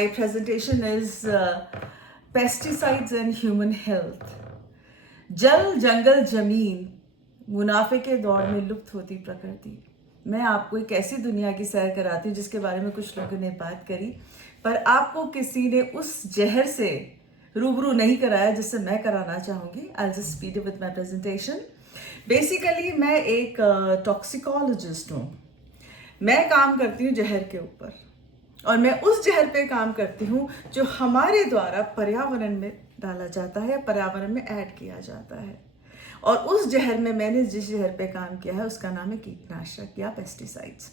My presentation is pesticides and human health. जल जंगल जमीन मुनाफे के दौर में लुप्त होती प्रकृति। मैं आपको एक ऐसी दुनिया की सैर कराती हूँ जिसके बारे में कुछ लोगों ने बात करी, पर आपको किसी ने उस जहर से रूबरू नहीं कराया जिससे मैं कराना चाहूँगी। I'll just speed it with my presentation. Basically मैं एक टॉक्सिकोलॉजिस्ट हूँ। मैं काम करती हूँ जहर के ऊपर, और मैं उस जहर पे काम करती हूँ जो हमारे द्वारा पर्यावरण में डाला जाता है, पर्यावरण में ऐड किया जाता है। और उस जहर में मैंने जिस जहर पे काम किया है उसका नाम है कीटनाशक या पेस्टिसाइड्स।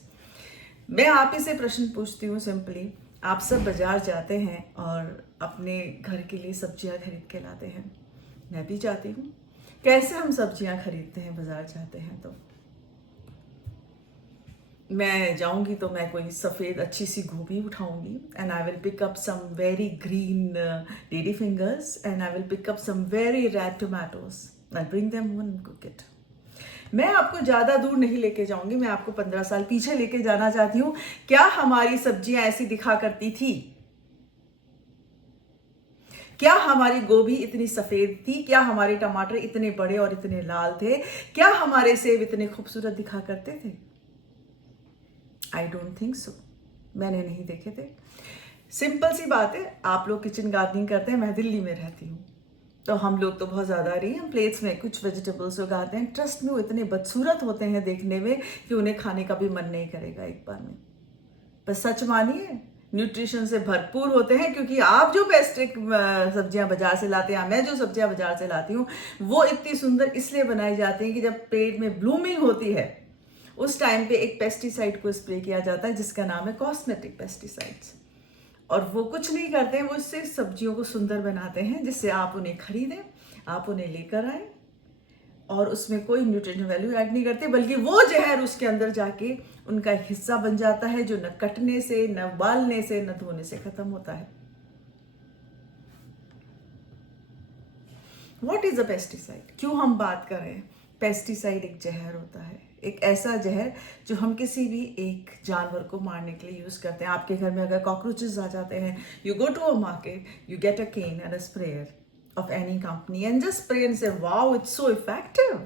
मैं आप ही से प्रश्न पूछती हूँ सिंपली, आप सब बाजार जाते हैं और अपने घर के लिए सब्जियाँ खरीद के लाते हैं। मैं भी जाती हूँ। कैसे हम सब्जियाँ खरीदते हैं बाजार जाते हैं तो मैं जाऊंगी तो मैं कोई सफ़ेद अच्छी सी गोभी उठाऊंगी, and I will pick up some very green lady fingers, and I will pick up some very red tomatoes, I bring them home and cook it. मैं आपको ज़्यादा दूर नहीं लेके जाऊंगी, मैं आपको 15 साल पीछे लेके जाना चाहती हूँ। क्या हमारी सब्जियां ऐसी दिखा करती थी? क्या हमारी गोभी इतनी सफ़ेद थी? क्या हमारे टमाटर इतने बड़े और इतने लाल थे? क्या हमारे सेब इतने खूबसूरत दिखा करते थे? I don't think so. मैंने नहीं देखे थे। सिंपल सी बात है, आप लोग किचन गार्डनिंग करते हैं, मैं दिल्ली में रहती हूँ, तो हम लोग तो बहुत ज़्यादा रही हम प्लेट्स में कुछ वेजिटेबल्स उगाते हैं। ट्रस्ट में वो इतने बदसूरत होते हैं देखने में कि उन्हें खाने का भी मन नहीं करेगा एक बार में। बस सच मानिए, न्यूट्रिशन से भरपूर होते हैं, क्योंकि आप जो पेस्टिक सब्जियां बाजार से लाते हैं, मैं जो सब्जियां बाजार से लाती हूँ, वो इतनी सुंदर इसलिए बनाई जाती हैं कि जब पेट में ब्लूमिंग होती है उस टाइम पे एक पेस्टिसाइड को स्प्रे किया जाता है जिसका नाम है कॉस्मेटिक पेस्टिसाइड्स। और वो कुछ नहीं करते हैं, वो इससे सब्जियों को सुंदर बनाते हैं जिससे आप उन्हें खरीदें, आप उन्हें लेकर आएं, और उसमें कोई न्यूट्रिशन वैल्यू ऐड नहीं करते, बल्कि वो जहर उसके अंदर जाके उनका हिस्सा बन जाता है, जो न कटने से, न उबालने से, न धोने से खत्म होता है। What is a pesticide? क्यों हम बात कर रहे हैं? पेस्टिसाइड एक जहर होता है, एक ऐसा जहर जो हम किसी भी एक जानवर को मारने के लिए यूज करते हैं। आपके घर में अगर कॉकरोचेस आ जाते हैं, you go to a market, you get a can and a sprayer of any company and just spray and say wow, it's so effective.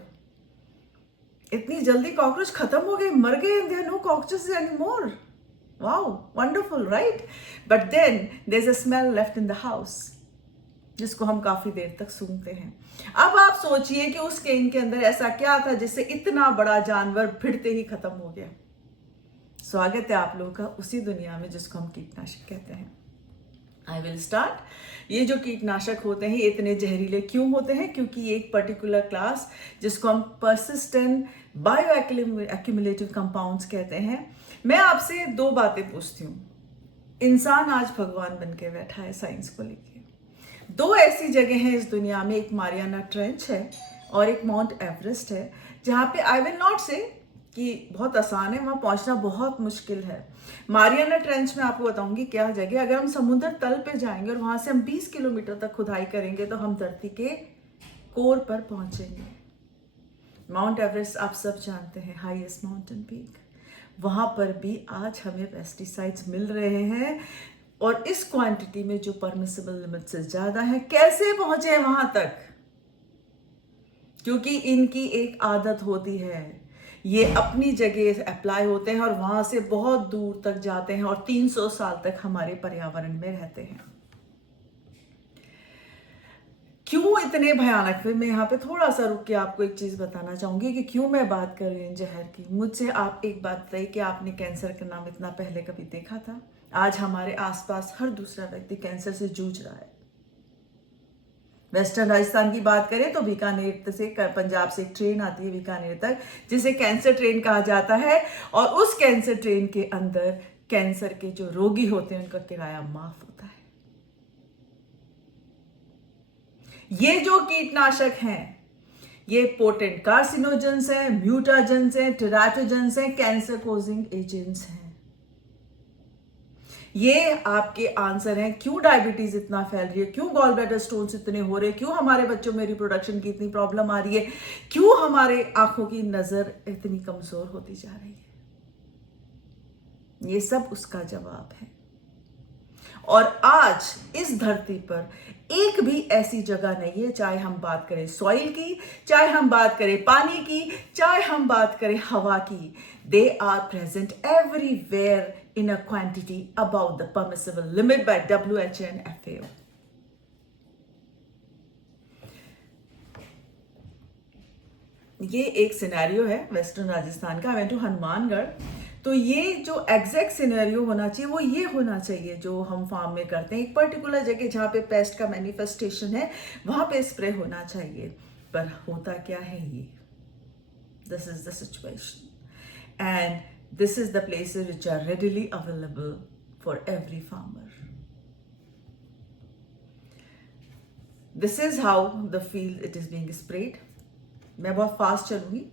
इतनी जल्दी कॉकरोच खत्म हो गए, मर गए, and there are no cockroaches anymore. Wow, wonderful, right? But then there's a smell left in the house जिसको हम काफी देर तक सूंघते हैं। अब आप सोचिए कि उस केन के अंदर ऐसा क्या था जिससे इतना बड़ा जानवर भिड़ते ही खत्म हो गया। स्वागत है आप लोगों का उसी दुनिया में जिसको हम कीटनाशक कहते हैं। I will start. ये जो कीटनाशक होते हैं इतने जहरीले क्यों होते हैं? क्योंकि ये एक पर्टिकुलर क्लास जिसको हम पर्सिस्टेंट बायो एक्यूमुलेटिव कंपाउंड्स कहते हैं। मैं आपसे दो बातें पूछती हूँ। इंसान आज भगवान बन के बैठा है साइंस को लेके। दो ऐसी जगह हैं इस दुनिया में, एक मारियाना ट्रेंच है और एक माउंट एवरेस्ट है, जहाँ पे आई विल नॉट से कि बहुत आसान है, वहाँ पहुँचना बहुत मुश्किल है। मारियाना ट्रेंच में आपको बताऊंगी क्या जगह। अगर हम समुद्र तल पे जाएंगे और वहाँ से हम 20 किलोमीटर तक खुदाई करेंगे तो हम धरती के कोर पर पहुँचेंगे। माउंट एवरेस्ट आप सब जानते हैं, हाईएस्ट माउंटेन पीक, वहाँ पर भी आज हमें पेस्टिसाइड्स मिल रहे हैं, और इस क्वांटिटी में जो परमिसिबल लिमिट से ज़्यादा है। कैसे पहुँचे वहाँ तक? क्योंकि इनकी एक आदत होती है, ये अपनी जगह अप्लाई होते हैं और वहाँ से बहुत दूर तक जाते हैं और 300 साल तक हमारे पर्यावरण में रहते हैं। क्यों इतने भयानक? फिर मैं यहाँ पे थोड़ा सा रुक के आपको एक चीज़ बताना चाहूँगी कि क्यों मैं बात कर रही हूँ जहर की। मुझसे आप एक बात बताइए कि आपने कैंसर का नाम इतना पहले कभी देखा था? आज हमारे आसपास हर दूसरा व्यक्ति कैंसर से जूझ रहा है। वेस्टर्न राजस्थान की बात करें तो बीकानेर से, पंजाब से एक ट्रेन आती है बीकानेर तक जिसे कैंसर ट्रेन कहा जाता है, और उस कैंसर ट्रेन के अंदर कैंसर के जो रोगी होते हैं उनका किराया माफ होता है। ये जो कीटनाशक हैं ये पोटेंट कार्सिनोजेंस हैं, म्यूटाजेंस हैं, टेराटोजेंस हैं, कैंसर कोजिंग एजेंट्स हैं। ये आपके आंसर हैं क्यों डायबिटीज इतना फैल रही है, क्यों गॉल ब्लैडर स्टोन्स इतने हो रहे हैं, क्यों हमारे बच्चों में रिप्रोडक्शन की इतनी प्रॉब्लम आ रही है, क्यों हमारे आंखों की नजर इतनी कमजोर होती जा रही है। ये सब उसका जवाब है। और आज इस धरती पर एक भी ऐसी जगह नहीं है, चाहे हम बात करें सॉइल की, चाहे हम बात करें पानी की, चाहे हम बात करें हवा की, they are present everywhere in a quantity above the permissible limit by WHO and FAO. ये एक सिनेरियो है वेस्टर्न राजस्थान का। I went to Hanumangarh. तो ये जो एग्जैक्ट सिनेरियो होना चाहिए वो ये होना चाहिए जो हम फार्म में करते हैं। एक पर्टिकुलर जगह जहाँ पे पेस्ट का मैनिफेस्टेशन है वहाँ पे स्प्रे होना चाहिए, पर होता क्या है ये, this is the situation and this is the places which are readily available for every farmer. This is how the field it is being sprayed. मैं बहुत फास्ट चलूंगी।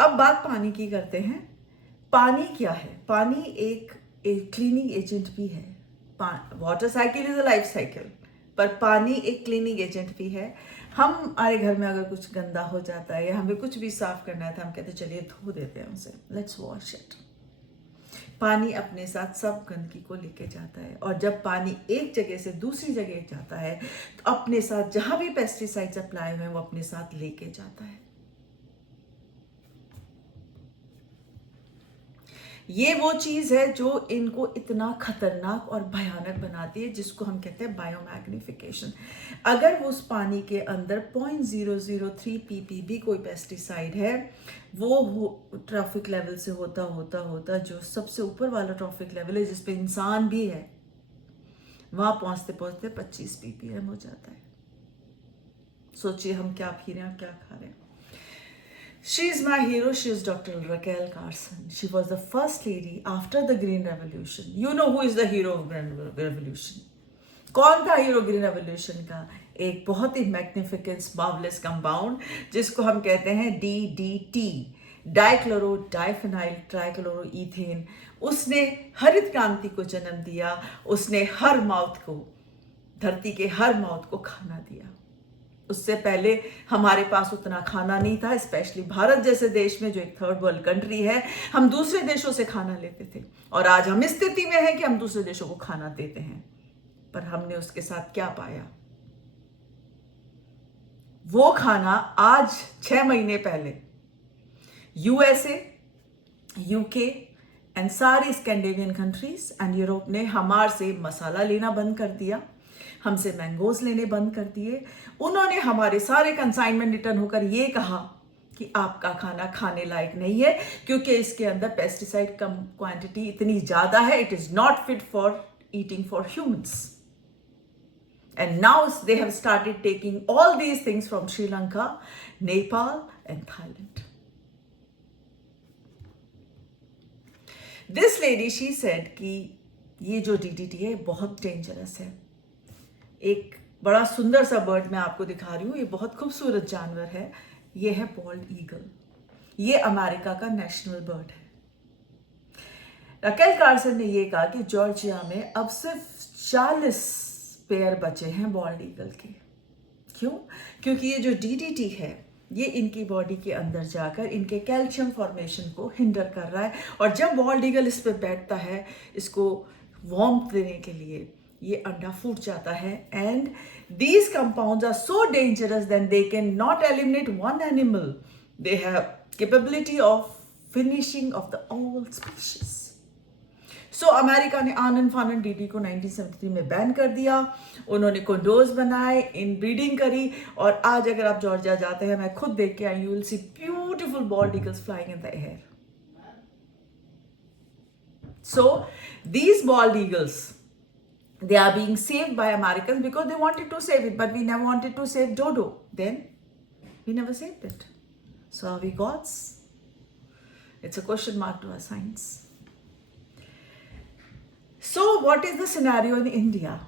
अब बात पानी की करते हैं। पानी क्या है? पानी एक क्लीनिंग एजेंट भी है। Water cycle is a life cycle, पर पानी एक क्लीनिंग एजेंट भी है। हमारे घर में अगर कुछ गंदा हो जाता है या हमें कुछ भी साफ करना है तो हम कहते हैं चलिए धो देते हैं उसे, लेट्स वॉश इट। पानी अपने साथ सब गंदगी को लेके जाता है, और जब पानी एक जगह से दूसरी जगह जाता है तो अपने साथ जहां भी पेस्टिसाइड्स अप्लाई हुए हैं वो अपने साथ लेके जाता है। ये वो चीज है जो इनको इतना खतरनाक और भयानक बनाती है, जिसको हम कहते हैं बायोमैग्निफिकेशन। अगर वो उस पानी के अंदर 0.003 ppb कोई पेस्टिसाइड है, वो ट्रॉफिक लेवल से होता होता होता जो सबसे ऊपर वाला ट्रॉफिक लेवल है जिसपे इंसान भी है, वहां पहुंचते पहुंचते 25 ppm हो जाता है। सोचिए हम क्या पी रहे हैं और क्या खा रहे हैं। She is my hero. She is Dr. Raquel Carson. She was the first lady after the Green Revolution. You know who is the hero of Green Revolution? कौन था हीरो ग्रीन रेवोल्यूशन का? एक बहुत ही मैग्निफिकेंट मार्वलस कंपाउंड जिसको हम कहते हैं DDT, dichloro डाइफेनाइल ट्राइक्लोरोईथेन। उसने हरित क्रांति को जन्म दिया। उसने हर माउथ को, धरती के हर माउथ को खाना दिया। उससे पहले हमारे पास उतना खाना नहीं था, स्पेशली भारत जैसे देश में जो एक थर्ड वर्ल्ड कंट्री है। हम दूसरे देशों से खाना लेते थे, और आज हम इस स्थिति में हैं कि हम दूसरे देशों को खाना देते हैं, पर हमने उसके साथ क्या पाया? वो खाना आज 6 महीने पहले USA, UK एंड सारी स्कैंडिनेवियन कंट्रीज एंड यूरोप ने हमारे से मसाला लेना बंद कर दिया, हमसे मैंगोज लेने बंद कर दिए। उन्होंने हमारे सारे कंसाइनमेंट रिटर्न होकर ये कहा कि आपका खाना खाने लायक नहीं है क्योंकि इसके अंदर पेस्टिसाइड कम क्वांटिटी इतनी ज्यादा है, it is not fit for eating for humans. And now they have started taking all these things from Sri Lanka, Nepal and Thailand. This lady, she said कि ये जो DDT है बहुत डेंजरस है। एक बड़ा सुंदर सा बर्ड मैं आपको दिखा रही हूँ, ये बहुत खूबसूरत जानवर है। ये है बॉल्ड ईगल। ये अमेरिका का नेशनल बर्ड है। रकेल कार्सन ने ये कहा कि जॉर्जिया में अब सिर्फ 40 पेयर बचे हैं बॉल्ड ईगल के। क्यों? क्योंकि ये जो DDT है ये इनकी बॉडी के अंदर जाकर इनके कैल्शियम फॉर्मेशन को हिंडर कर रहा है, और जब बॉल्ड ईगल इस पे बैठता है इसको वार्मथ देने के लिए, ये अंडा फूट जाता है। And these compounds are so dangerous then they can not eliminate one animal, they have capability of finishing off the all species. So America ने आनन फानन DDT को 1973 में बैन कर दिया। उन्होंने कंडोज बनाए, इन ब्रीडिंग करी, और आज अगर आप जॉर्जिया जाते हैं, मैं खुद देख के आई, you will see beautiful bald eagles flying in the air. So these bald eagles, they are being saved by Americans because they wanted to save it, but we never wanted to save dodo. Then we never saved it. So are we gods? It's a question mark to our science. So what is the scenario in India?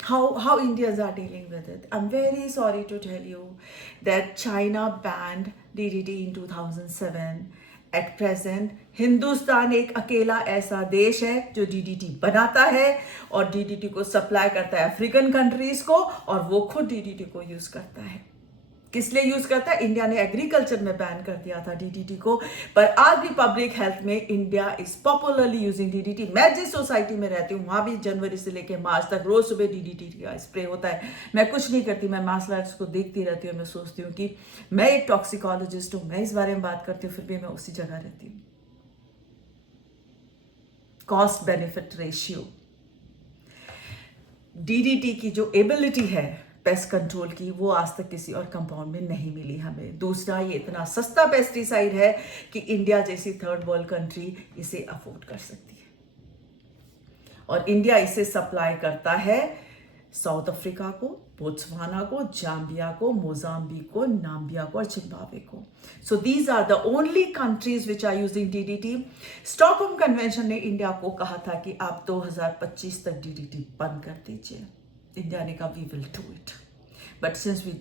How Indians are dealing with it? I'm very sorry to tell you that China banned DDT in 2007. At present Hindustan एक अकेला ऐसा देश है जो DDT बनाता है और DDT को सप्लाई करता है अफ्रीकन कंट्रीज को, और वो खुद DDT को यूज करता है। किस लिए यूज करता है? इंडिया ने एग्रीकल्चर में बैन कर दिया था डीडीटी को, पर आज भी पब्लिक हेल्थ में India is popularly using DDT. मैं जिस सोसाइटी में रहती हूँ वहां भी जनवरी से लेकर मार्च तक रोज सुबह डीडीटी का स्प्रे होता है। मैं कुछ नहीं करती, मैं मार्शल आर्ट्स को देखती रहती हूँ। मैं सोचती हूँ कि मैं एक टॉक्सिकोलॉजिस्ट हूँ, मैं इस बारे में बात करती हूँ, फिर भी मैं उसी जगह रहती हूँ। कॉस्ट बेनिफिट रेशियो, डीडीटी की जो एबिलिटी है पेस्ट कंट्रोल की, वो आज तक किसी और कंपाउंड में नहीं मिली हमें। दूसरा, ये इतना सस्ता पेस्टिसाइड है कि इंडिया जैसी थर्ड वर्ल्ड कंट्री इसे अफोर्ड कर सकती है, और इंडिया इसे सप्लाई करता है साउथ अफ्रीका को, बोत्सवाना को, जाम्बिया को, मोजाम्बिक को, नाम्बिया को और जिम्बाब्वे को। So these are the only countries which are using DDT. Stockholm convention ने इंडिया को कहा था कि आप 2025 तक डीडीटी बंद कर दीजिए। इंडिया ने कहा we will do it, but since we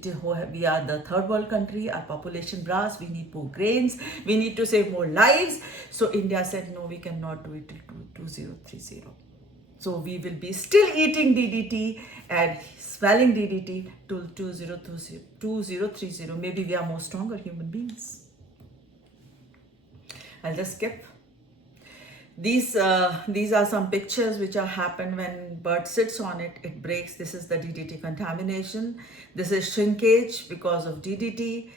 are the third world country, our population brass, we need more grains, we need to save more lives, so India said no, we cannot do it till 2030. So we will be still eating DDT and smelling DDT till 2030. Maybe we are more stronger human beings. I'll just skip. These are some pictures which are happened when bird sits on it, it breaks. This is the DDT contamination. This is shrinkage because of DDT.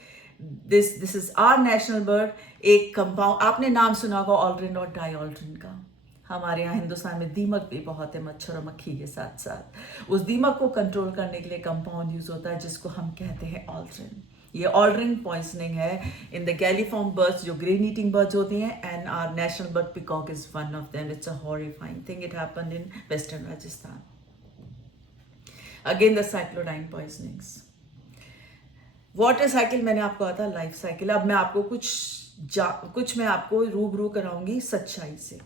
This is our national bird. एक compound आपने नाम सुना होगा Aldrin और डाईऑल्ड्रिन का। हमारे यहाँ हिंदुस्तान में दीमक भी बहुत है, मच्छर और मक्खी के साथ साथ। उस दीमक को कंट्रोल करने के लिए कंपाउंड यूज होता है जिसको हम कहते हैं ऑल्ड्रिन। ये ऑल्ड्रिन पॉइजनिंग है इन द गैलीफॉर्म बर्ड्स, जो ग्रेन ईटिंग बर्ड्स होती हैं, and our national bird peacock is one of them. It's a horrifying thing, it happened in western Rajasthan. Again the cyclodiene poisonings. Water cycle मैंने आपको कहा था, life cycle. अब मैं आपको कुछ मैं आपको रूबरू कराऊंगी सच्चाई से।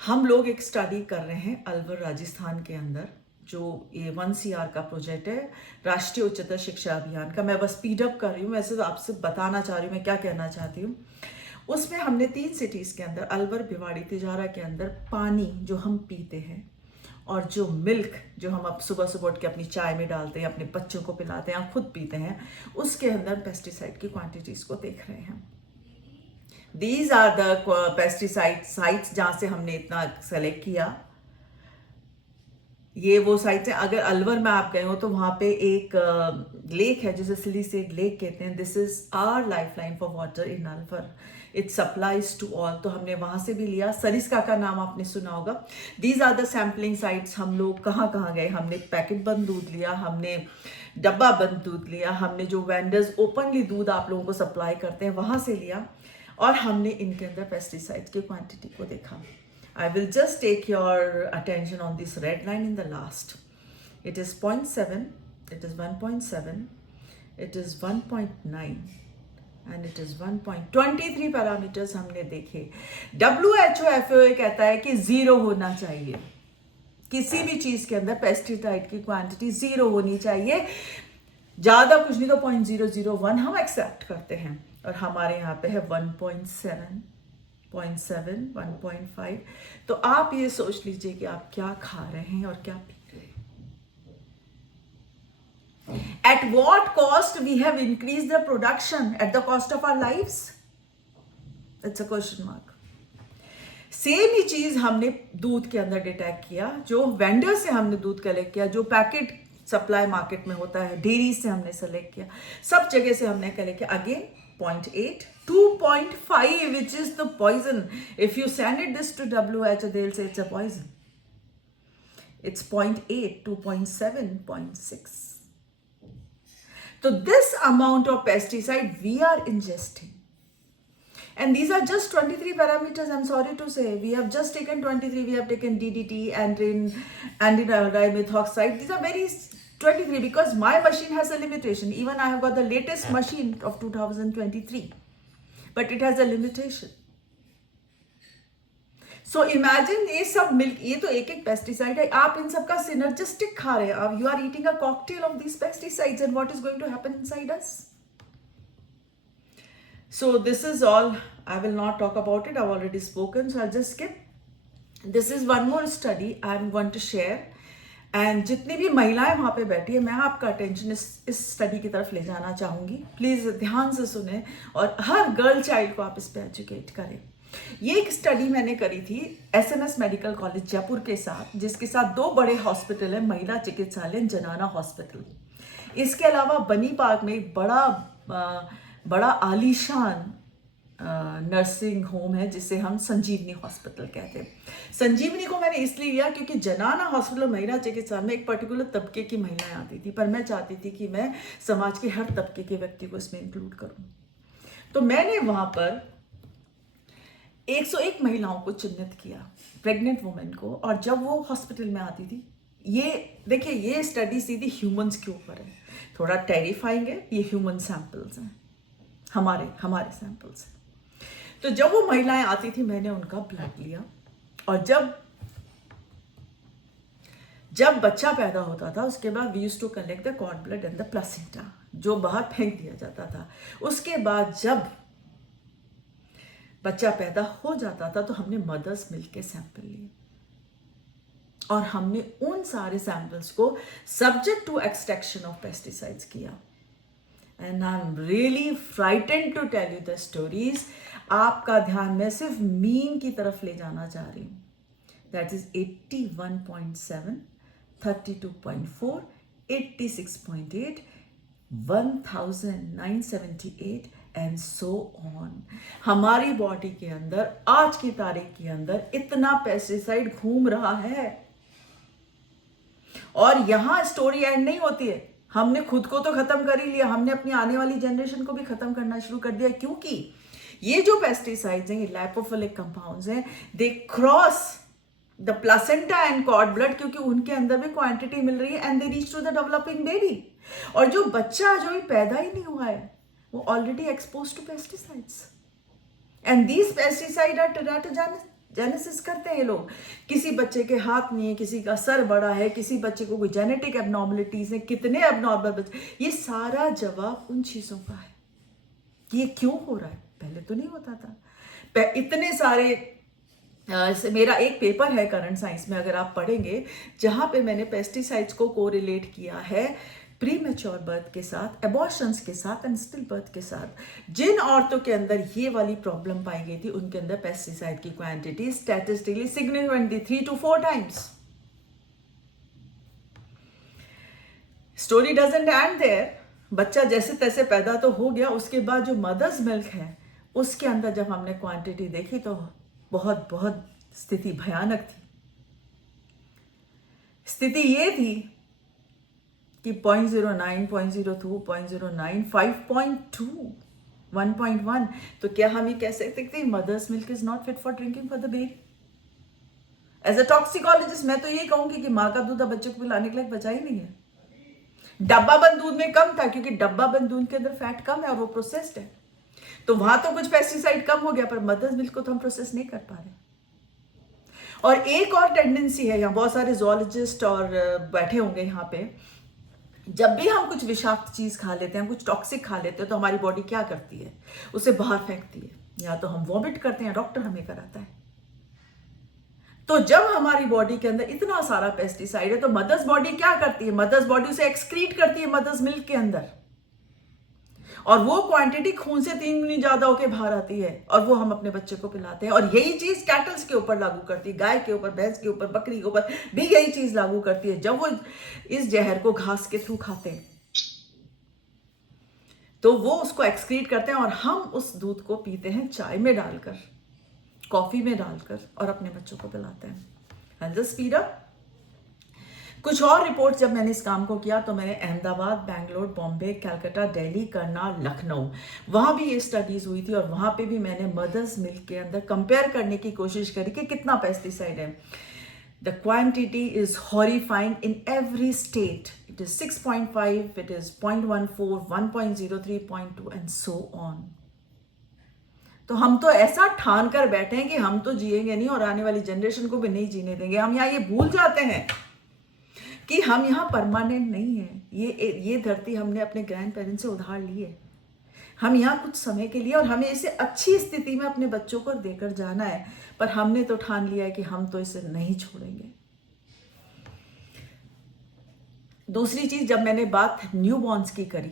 हम लोग एक स्टडी कर रहे हैं अलवर राजस्थान के अंदर, जो ये 1CR का प्रोजेक्ट है, राष्ट्रीय उच्चतर शिक्षा अभियान का। मैं बस स्पीड अप कर रही हूँ, वैसे तो आपसे बताना चाह रही हूँ मैं क्या कहना चाहती हूँ। उसमें हमने 3 सिटीज़ के अंदर, अलवर, भिवाड़ी, तिजारा के अंदर, पानी जो हम पीते हैं और जो मिल्क जो हम अब सुबह सुबह उठ के अपनी चाय में डालते हैं, अपने बच्चों को पिलाते हैं, खुद पीते हैं, उसके अंदर पेस्टिसाइड की क्वांटिटीज़ को देख रहे हैं। These are the pesticide sites जहाँ से हमने इतना सेलेक्ट किया। ये वो साइट्स हैं। अगर अलवर में आप गए हो तो वहाँ पे एक लेक है जिसे सिलीसेड लेक कहते हैं। This is our life line for water in Alwar, it supplies to all. तो हमने वहाँ से भी लिया। सरिस्का का नाम आपने सुना होगा। These are the sampling sites. हम लोग कहाँ कहाँ गए, हमने पैकेट बंद दूध लिया, हमने डब्बा बंद दूध लिया, हमने जो वेंडर्स ओपनली दूध आप लोगों को सप्लाई करते हैं वहाँ से लिया, और हमने इनके अंदर पेस्टिसाइड्स की क्वांटिटी को देखा। I will just take your attention on this red line in the last. It is 0.7, it is 1.7, it is 1.9 and it is 1.23 parameters हमने देखे। WHO FAO कहता है कि 0 होना चाहिए, किसी भी चीज के अंदर पेस्टिसाइड की क्वांटिटी 0 होनी चाहिए। ज्यादा कुछ नहीं तो 0.001 हम एक्सेप्ट करते हैं, और हमारे यहाँ पे है 1.7, 0.7, 1.5। तो आप ये सोच लीजिए कि आप क्या खा रहे हैं और क्या पी रहे हैं। At what cost we have increased the production? At the cost of our lives? It's a question mark. Same ही चीज हमने दूध के अंदर डिटेक्ट किया, जो वेंडर से हमने दूध कलेक्ट किया, जो पैकेट सप्लाई मार्केट में होता है, डेयरी से हमने सेलेक्ट किया, सब जगह से हमने कलेक्ट किया। Again 0.8, 2.5, which is the poison. If you send it this to WHO, they'll say it's a poison. It's 0.8, 2.7, 0.6. So this amount of pesticide we are ingesting. And these are just 23 parameters, I'm sorry to say. We have just taken 23, we have taken DDT, dimethoxide. These are very 23 because my machine has a limitation. Even I have got the latest machine of 2023, but it has a limitation. So imagine ये सब milk, ये तो एक एक pesticide है, आप इन सब का सिनर्जिस्टिक खा रहे हैं। अब you are eating a cocktail of these pesticides, and what is going to happen inside us? So this is all. I will not talk about it. I've already spoken, so I'll just skip. This is one more study I'm going to share. And जितनी भी महिलाएं वहाँ पे बैठी है, मैं आपका attention इस स्टडी की तरफ ले जाना चाहूँगी। प्लीज़ ध्यान से सुने और हर गर्ल चाइल्ड को आप इस पे एजुकेट करें। ये एक स्टडी मैंने करी थी SMS मेडिकल कॉलेज जयपुर के साथ, जिसके साथ 2 बड़े हॉस्पिटल हैं, महिला चिकित्सालय जनाना हॉस्पिटल। इसके अलावा बनी पार्क में एक बड़ा आलीशान नर्सिंग होम है जिसे हम संजीवनी हॉस्पिटल कहते हैं। संजीवनी को मैंने इसलिए लिया क्योंकि जनाना हॉस्पिटल महिला चिकित्सा में एक पर्टिकुलर तबके की महिलाएं आती थी, पर मैं चाहती थी कि मैं समाज के हर तबके के व्यक्ति को इसमें इंक्लूड करूं। तो मैंने वहां पर 101 महिलाओं को चिन्हित किया, प्रेग्नेंट वुमेन को, और जब वो हॉस्पिटल में आती थी, ये देखिए ये स्टडी सीधी ह्यूमंस के ऊपर है, थोड़ा टेरिफाइंग है, ये ह्यूमन सैंपल्स हैं, हमारे सैंपल्स हैं। तो जब वो महिलाएं आती थी मैंने उनका ब्लड लिया, और जब बच्चा पैदा होता था उसके बाद we used to collect the cord blood and the placenta, जो बाहर फेंक दिया जाता था। उसके बाद जब बच्चा पैदा हो जाता था तो हमने मदर्स मिल्क के सैंपल लिए, और हमने उन सारे सैंपल्स को subject to extraction of pesticides किया। And I am really frightened to tell you the stories. आपका ध्यान मैं सिर्फ मीन की तरफ ले जाना चाह रही हूँ। That is 81.7, 32.4, 86.8, 1978 and so on. हमारी बॉडी के अंदर आज की तारीख के अंदर इतना पेस्टिसाइड घूम रहा है, और यहां स्टोरी एंड नहीं होती है। हमने खुद को तो खत्म कर ही लिया, हमने अपनी आने वाली जनरेशन को भी खत्म करना शुरू कर दिया, क्योंकि ये जो पेस्टिसाइड्स हैं, ये लाइपोफिलिक कंपाउंड्स हैं, they cross the placenta and cord blood, क्योंकि उनके अंदर भी क्वांटिटी मिल रही है, and they reach to the developing baby. और जो बच्चा जो भी पैदा ही नहीं हुआ है वो already expose to pesticides, and these pesticide are teratogenesis करते हैं ये लोग। किसी बच्चे के हाथ नहीं है, किसी का सर बड़ा है, किसी बच्चे को कोई जेनेटिक एबनॉर्मलिटीज है, कितने एबनॉर्मल बच्चे, ये सारा जवाब उन चीजों का है। ये क्यों हो रहा है? पहले तो नहीं होता था। इतने सारे मेरा एक पेपर है करंट साइंस में, अगर आप पढ़ेंगे, जहां पे मैंने पेस्टिसाइड्स को कोरिलेट किया है प्री मैच्योर बर्थ के साथ, एबॉर्शंस के साथ एंड स्टिल बर्थ के साथ। जिन औरतों के अंदर ये वाली प्रॉब्लम पाई गई थी उनके अंदर पेस्टिसाइड की quantity statistically significantly 3 to 4 times। Story doesn't end there. बच्चा जैसे तैसे पैदा तो हो गया, उसके बाद जो मदर्स मिल्क है उसके अंदर जब हमने क्वांटिटी देखी तो बहुत बहुत स्थिति भयानक थी। स्थिति ये थी कि 0.09, 0.02, 0.09, 5.2, 1.1। तो क्या हम ये कह सकते थे mother's milk is not fit for drinking for the baby? As a toxicologist मैं तो ये कहूंगी कि माँ का दूध बच्चे को पिलाने के लिए बचा ही नहीं है। डब्बा बंद दूध में कम था, क्योंकि डब्बा बंद दूध के अंदर फैट कम है और वो प्रोसेस्ड है, तो वहां तो कुछ पेस्टिसाइड कम हो गया, पर मदर्स मिल्क को तो हम प्रोसेस नहीं कर पा रहे। और एक और टेंडेंसी है, यहाँ बहुत सारे जोलॉजिस्ट और बैठे होंगे यहाँ पे, जब भी हम कुछ विषाक्त चीज खा लेते हैं, कुछ टॉक्सिक खा लेते हैं, तो हमारी बॉडी क्या करती है? उसे बाहर फेंकती है, या तो हम वॉमिट करते हैं, डॉक्टर हमें कराता है। तो जब हमारी बॉडी के अंदर इतना सारा पेस्टिसाइड है तो मदर्स बॉडी क्या करती है? मदर्स बॉडी उसे एक्सक्रीट करती है मदर्स मिल्क के अंदर, और वो क्वांटिटी खून से 3 गुनी ज्यादा होकर बाहर आती है, और वो हम अपने बच्चे को पिलाते हैं। और यही चीज कैटल्स के ऊपर लागू करती है, गाय के ऊपर, भैंस के ऊपर, बकरी के ऊपर भी यही चीज लागू करती है। जब वो इस जहर को घास के थ्रू खाते हैं तो वो उसको एक्सक्रीट करते हैं, और हम उस दूध को पीते हैं चाय में डालकर, कॉफी में डालकर, और अपने बच्चों को पिलाते हैं। And just speed up. कुछ और रिपोर्ट जब मैंने इस काम को किया तो मैंने अहमदाबाद, बैंगलोर, बॉम्बे, कलकत्ता, दिल्ली, करनाल, लखनऊ, वहां भी ये स्टडीज हुई थी, और वहां पे भी मैंने मदर्स मिल्क के अंदर कंपेयर करने की कोशिश करी कि कितना पेस्टिसाइड है। The quantity is horrifying in every state. It is 6.5, it is 0.14, 1.03, 0.2 and so on. तो हम तो ऐसा ठान कर बैठे हैं कि हम तो जिएंगे नहीं और आने वाली जनरेशन को भी नहीं जीने देंगे। हम यहाँ ये भूल जाते हैं कि हम यहाँ परमानेंट नहीं है। ये धरती हमने अपने ग्रैंड पेरेंट्स से उधार ली है। हम यहाँ कुछ समय के लिए, और हमें इसे अच्छी स्थिति में अपने बच्चों को देकर जाना है, पर हमने तो ठान लिया है कि हम तो इसे नहीं छोड़ेंगे। दूसरी चीज, जब मैंने बात न्यू बॉर्न्स की करी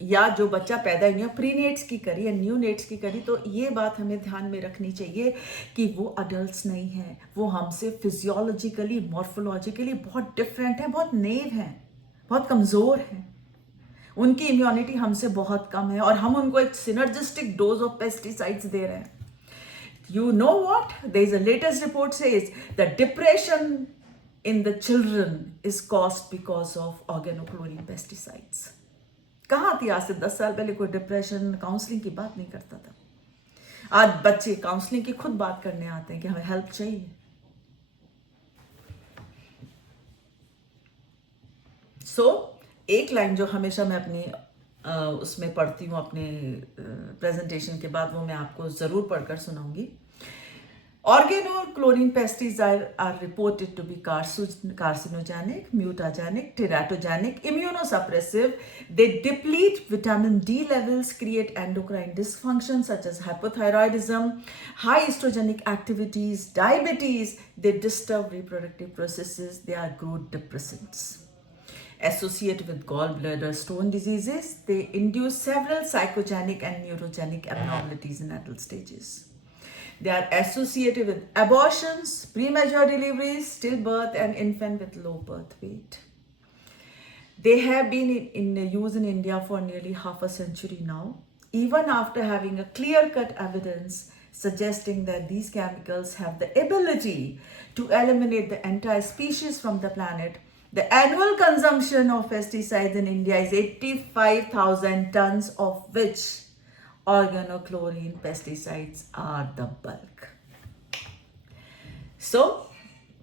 या जो बच्चा पैदा ही नहीं हुआ, प्रीनेट्स की करी या न्यू नेट्स की करी, तो ये बात हमें ध्यान में रखनी चाहिए कि वो अडल्ट्स नहीं हैं, वो हमसे फिजियोलॉजिकली मॉर्फोलॉजिकली बहुत डिफरेंट है, बहुत नेव हैं, बहुत कमज़ोर हैं, उनकी इम्यूनिटी हमसे बहुत कम है और हम उनको एक सिनर्जिस्टिक डोज ऑफ पेस्टिसाइड्स दे रहे हैं. You know what? There is a latest report says that depression in the children is caused because of organochlorine pesticides. कहाँ थी आज से 10 साल पहले कोई डिप्रेशन काउंसलिंग की बात नहीं करता था. आज बच्चे काउंसलिंग की खुद बात करने आते हैं कि हमें हेल्प चाहिए. एक लाइन जो हमेशा मैं अपनी उसमें पढ़ती हूँ अपने प्रेजेंटेशन के बाद, वो मैं आपको ज़रूर पढ़कर सुनाऊंगी. Organochlorine pesticides are reported to be carcinogenic, mutagenic, teratogenic, immunosuppressive. They deplete vitamin D levels, create endocrine dysfunction such as hypothyroidism, high estrogenic activities, diabetes. They disturb reproductive processes. They are growth depressants. Associated with gallbladder stone diseases, they induce several psychogenic and neurogenic abnormalities in adult stages. They are associated with abortions, premature deliveries, stillbirth, and infant with low birth weight. They have been in use in India for nearly half a century now, even after having a clear-cut evidence suggesting that these chemicals have the ability to eliminate the entire species from the planet. The annual consumption of pesticides in India is 85,000 tons, of which organochlorine pesticides are the bulk. So,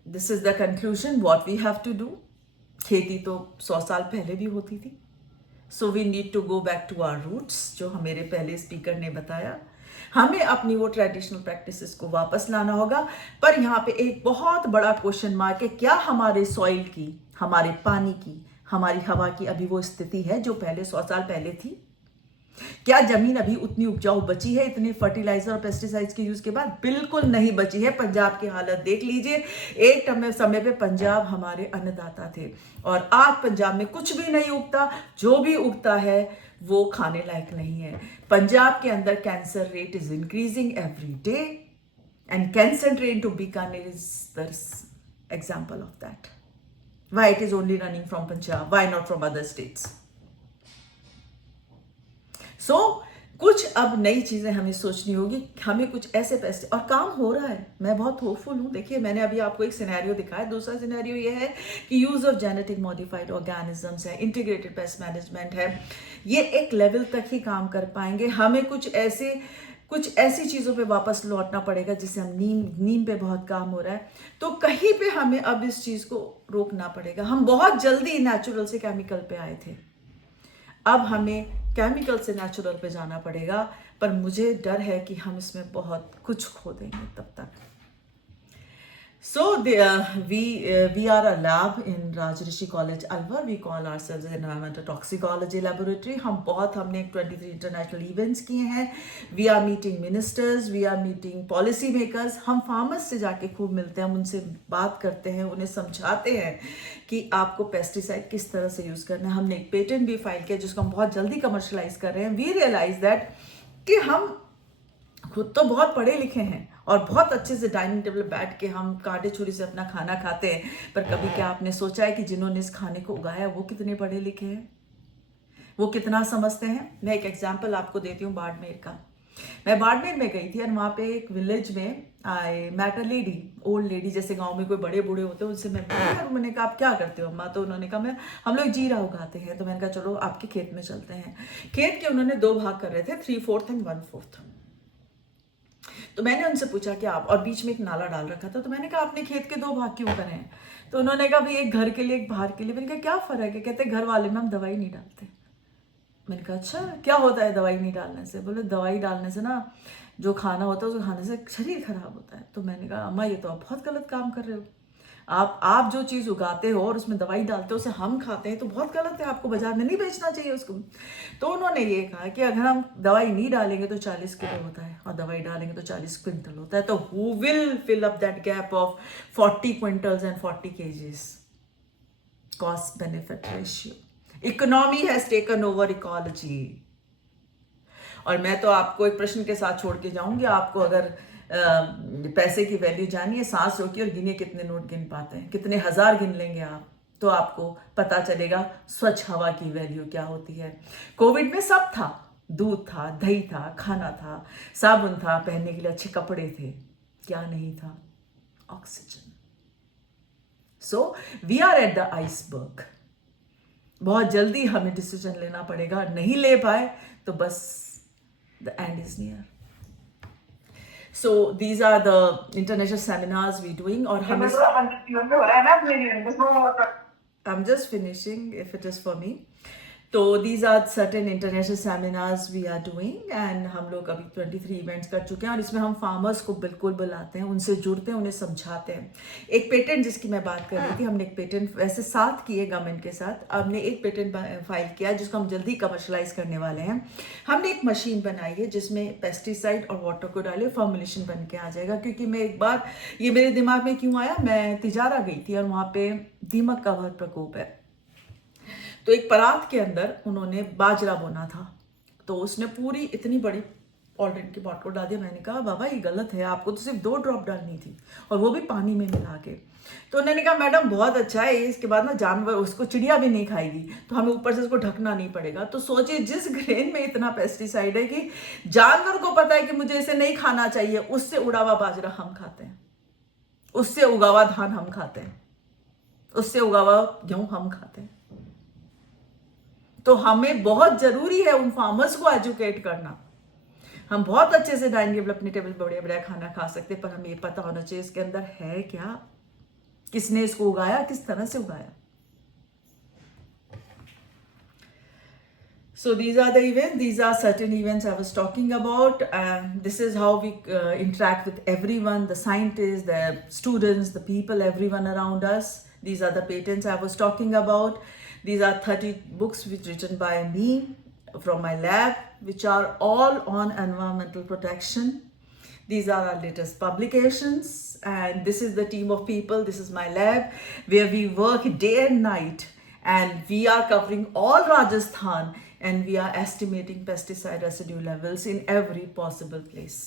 this is the conclusion. What we have to do. खेती तो 100 साल पहले भी होती थी. So we need to go back to our roots, जो हमारे पहले स्पीकर ने बताया. हमें अपनी वो ट्रेडिशनल प्रैक्टिसेस को वापस लाना होगा. पर यहाँ पे एक बहुत बड़ा क्वेश्चन मार्क है, क्या हमारे सॉइल की, हमारे पानी की, हमारी हवा की अभी वो स्थिति है जो पहले 100 साल पहले थी? क्या जमीन अभी उतनी उपजाऊ बची है इतने फर्टिलाइजर और पेस्टिसाइड्स के यूज के बाद? बिल्कुल नहीं बची है. पंजाब की हालत देख लीजिए. एक समय पे पंजाब हमारे अन्नदाता थे और आज पंजाब में कुछ भी नहीं उगता. जो भी उगता है वो खाने लायक नहीं है. पंजाब के अंदर cancer rate is increasing every day and cancer rate to Bikaner is the example of that. Why it is only running from Punjab? Why not from other states? So, कुछ अब नई चीज़ें हमें सोचनी होगी. हमें कुछ ऐसे पेस्ट, और काम हो रहा है. मैं बहुत होपफुल हूँ. देखिए, मैंने अभी आपको एक सिनेरियो दिखाया. दूसरा सिनेरियो ये है कि use of genetic modified organisms है, इंटीग्रेटेड पेस्ट मैनेजमेंट है. ये एक लेवल तक ही काम कर पाएंगे. हमें कुछ ऐसी चीज़ों पे वापस लौटना पड़ेगा जिससे हम नीम पे बहुत काम हो रहा है. तो कहीं पे हमें अब इस चीज़ को रोकना पड़ेगा. हम बहुत जल्दी नेचुरल से केमिकल पे आए थे. अब हमें केमिकल से नेचुरल पे जाना पड़ेगा. पर मुझे डर है कि हम इसमें बहुत कुछ खो देंगे तब तक. So we are a lab in Rajrishi College, Alwar. We call ourselves an environmental toxicology laboratory. हमने 23 international events किए हैं. We are meeting ministers, we are meeting policy makers. हम farmers से जाके खूब मिलते हैं, हम उनसे बात करते हैं, उन्हें समझाते हैं कि आपको पेस्टिसाइड किस तरह से यूज़ करना है. हमने एक पेटेंट भी फाइल किया जिसको हम बहुत जल्दी कमर्शलाइज कर रहे हैं. We realize that कि हम खुद तो बहुत पढ़े लिखे हैं और बहुत अच्छे से डाइनिंग टेबल बैठ के हम कांटे छुरी से अपना खाना खाते हैं. पर कभी क्या आपने सोचा है कि जिन्होंने इस खाने को उगाया वो कितने पढ़े लिखे हैं, वो कितना समझते हैं? मैं एक एग्जांपल आपको देती हूँ बाड़मेर का. मैं बाड़मेर में गई थी और वहाँ पे एक विलेज में I met a lady, old lady. जैसे गांव में कोई बड़े बूढ़े होते हैं उनसे मैंने कहा आप क्या करते हो अम्मा? तो उन्होंने कहा हम लोग जीरा उगाते हैं. तो मैंने कहा चलो आपके खेत में चलते हैं. खेत के उन्होंने 2 भाग कर रहे थे, 3/4 एंड 1/4. तो मैंने उनसे पूछा कि आप, और बीच में एक नाला डाल रखा था. तो मैंने कहा आपने खेत के 2 भाग क्यों करे हैं? तो उन्होंने कहा भाई एक घर के लिए एक बाहर के लिए. मैंने कहा क्या फ़र्क है? कहते घर वाले में हम दवाई नहीं डालते. मैंने कहा अच्छा क्या होता है दवाई नहीं डालने से? बोले दवाई डालने से ना जो खाना होता है उसको खाने से शरीर खराब होता है. तो मैंने कहा अम्मा ये तो आप बहुत गलत काम कर रहे हो. आप जो चीज़ उगाते हो और उसमें दवाई डालते हो उसे हम खाते हैं तो बहुत गलत है. आपको बाजार में नहीं बेचना चाहिए उसको. तो उन्होंने ये कहा कि अगर हम दवाई नहीं डालेंगे तो 40 किलो होता है और दवाई डालेंगे तो 40 क्विंटल होता है. तो who will fill up that gap of 40 quintals and 40 kgs? cost benefit ratio. Economy has taken over ecology. और मैं तो आपको एक प्रश्न के साथ छोड़ के जाऊंगी. आपको अगर पैसे की वैल्यू जानिए, सांस रोकिए और गिनिए कितने नोट गिन पाते हैं, कितने हजार गिन लेंगे आप, तो आपको पता चलेगा स्वच्छ हवा की वैल्यू क्या होती है. कोविड में सब था, दूध था, दही था, खाना था, साबुन था, पहनने के लिए अच्छे कपड़े थे. क्या नहीं था? Oxygen. So we are at the iceberg. बहुत जल्दी हमें डिसीजन लेना पड़ेगा. नहीं ले पाए तो बस the end is near. So these are the international seminars we're doing. और हम I'm just finishing if it is for me. तो these are certain international seminars we are doing and हम लोग अभी 23 इवेंट्स कर चुके हैं और इसमें हम फार्मर्स को बिल्कुल बुलाते हैं, उनसे जुड़ते हैं, उन्हें समझाते हैं. एक पेटेंट जिसकी मैं बात कर रही थी, हमने एक पेटेंट वैसे 7 किए गवर्नमेंट के साथ. हमने एक पेटेंट फाइल किया जिसको हम जल्दी कमर्शलाइज करने वाले हैं. हमने एक मशीन बनाई है जिसमें पेस्टिसाइड और वाटर को डाले फॉर्मुलेशन बन के आ जाएगा. क्योंकि मैं एक बार, ये मेरे दिमाग में क्यों आया, मैं तिजारा गई थी और वहाँ पे दीमक का बहुत प्रकोप है. तो एक परात के अंदर उन्होंने बाजरा बोना था, तो उसने पूरी इतनी बड़ी ऑलरेडी की बॉटल डाल दिया. मैंने कहा बाबा ये गलत है, आपको तो सिर्फ 2 ड्रॉप डालनी थी और वो भी पानी में मिला के. तो उन्होंने कहा मैडम बहुत अच्छा है, इसके बाद ना जानवर, उसको चिड़िया भी नहीं खाएगी, तो हमें ऊपर से उसको ढकना नहीं पड़ेगा. तो सोचिए जिस ग्रेन में इतना पेस्टिसाइड है कि जानवर को पता है कि मुझे इसे नहीं खाना चाहिए, उससे उड़ा हुआ बाजरा हम खाते हैं, उससे उगा हुआ धान हम खाते हैं, उससे उगा हुआ गेहूं हम खाते हैं. तो हमें बहुत जरूरी है उन फार्मर्स को एजुकेट करना. हम बहुत अच्छे से डाइनिंग टेबल, अपने टेबल बढ़िया बढ़िया खाना खा सकते हैं, पर हमें ये पता होना चाहिए इसके अंदर है क्या, किसने इसको उगाया, किस तरह से उगाया. So these are the events, these are certain events I was talking about. This is how we interact with everyone, the scientists, the students, the people, everyone around us. These are the patents I was talking about. These are 30 books which written by me from my lab, which are all on environmental protection. These are our latest publications, and this is the team of people. This is my lab where we work day and night, and we are covering all Rajasthan, and we are estimating pesticide residue levels in every possible place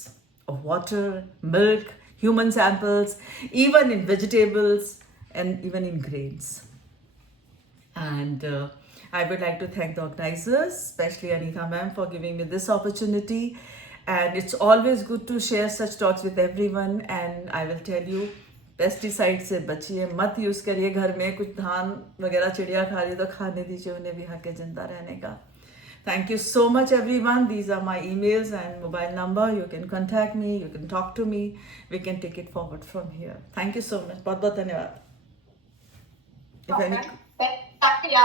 of water, milk, human samples, even in vegetables, and even in grains. And I would like to thank the organizers, especially Anita ma'am, for giving me this opportunity. And it's always good to share such talks with everyone. And I will tell you, pesticide से बचिए, मत use करिए. घर में कुछ धान वगैरह चिड़िया खा रही तो खाने दीजिए उन्हें भी, हक है जिंदा रहने का. Thank you so much everyone. These are my emails and mobile number. You can contact me, you can talk to me. We can take it forward from here. Thank you so much. बहुत बहुत धन्यवाद. If any